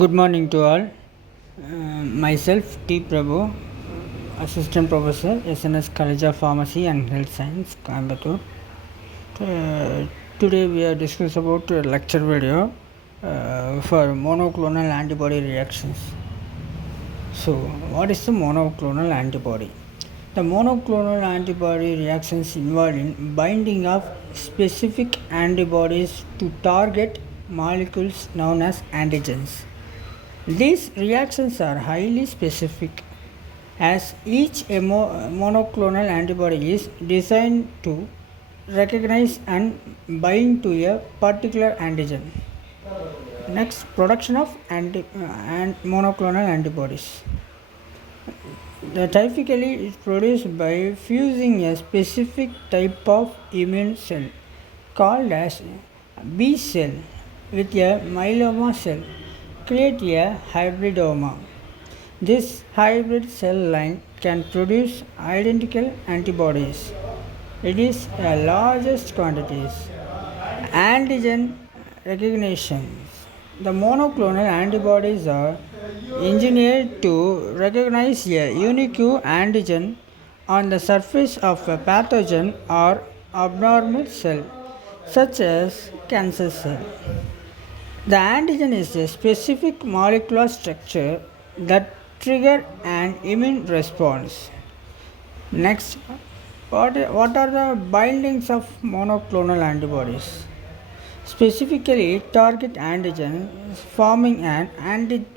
Good morning to all. Myself T. Prabhu, Assistant Professor, SNS College of Pharmacy and Health Science, Coimbatore. Today we are discussing about a lecture video for monoclonal antibody reactions. So, what is the monoclonal antibody? The monoclonal antibody reactions involve in binding of specific antibodies to target molecules known as antigens. These reactions are highly specific as each monoclonal antibody is designed to recognize and bind to a particular antigen. Next, production of monoclonal antibodies. Typically, is produced by fusing a specific type of immune cell called as B cell with a myeloma cell, create a hybridoma. This hybrid cell line can produce identical antibodies. It is a largest quantities. Antigen recognition. The monoclonal antibodies are engineered to recognize a unique antigen on the surface of a pathogen or abnormal cell, such as cancer cell. The antigen is a specific molecular structure that triggers an immune response. Next, what are the bindings of monoclonal antibodies? Specifically, target antigen forming an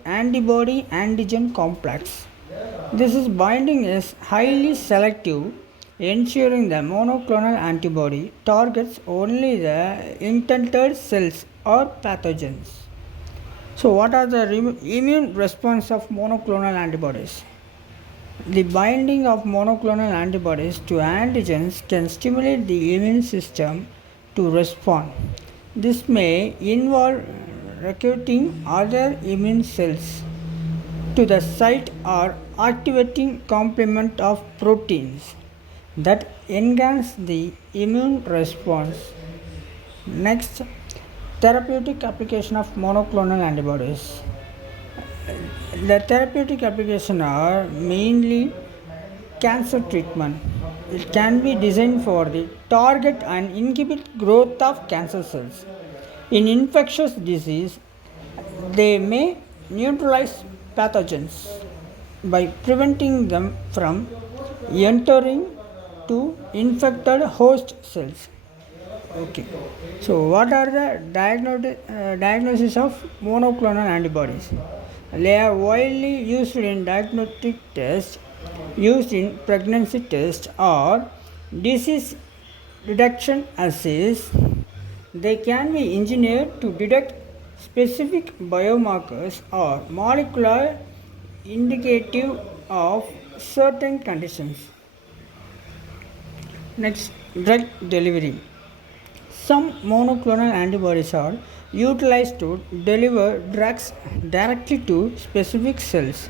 antibody antigen complex. This binding is highly selective, ensuring the monoclonal antibody targets only the intended cells or pathogens. So, what are the immune response of monoclonal antibodies? The binding of monoclonal antibodies to antigens can stimulate the immune system to respond. This may involve recruiting other immune cells to the site or activating complement of proteins that enhance the immune response. Next, therapeutic application of monoclonal antibodies. The therapeutic applications are mainly cancer treatment. It can be designed for the target and inhibit growth of cancer cells. In infectious disease, they may neutralize pathogens by preventing them from entering to infected host cells. Okay. So, what are the diagnosis of monoclonal antibodies? They are widely used in diagnostic tests, used in pregnancy tests or disease detection assays. They can be engineered to detect specific biomarkers or molecular indicative of certain conditions. Next, drug delivery. Some monoclonal antibodies are utilized to deliver drugs directly to specific cells,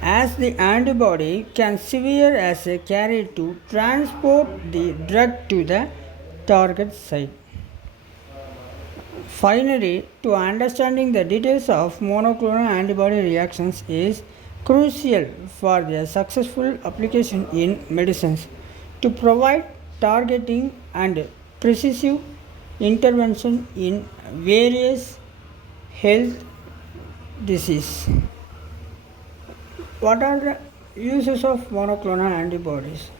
as the antibody can serve as a carrier to transport the drug to the target site. Finally, to understanding the details of monoclonal antibody reactions is crucial for their successful application in medicines to provide targeting and precise intervention in various health diseases. What are the uses of monoclonal antibodies?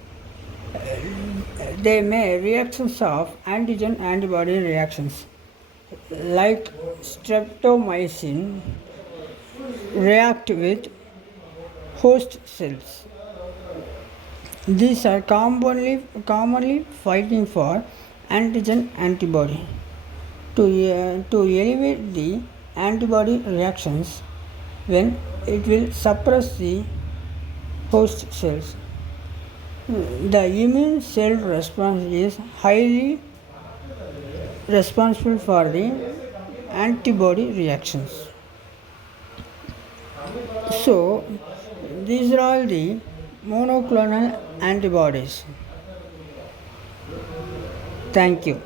They may reactions of antigen antibody reactions like streptomycin react with host cells. These are commonly fighting for antigen antibody. To elevate the antibody reactions when it will suppress the host cells. The immune cell response is highly responsible for the antibody reactions. So, these are all the monoclonal antibodies. Thank you.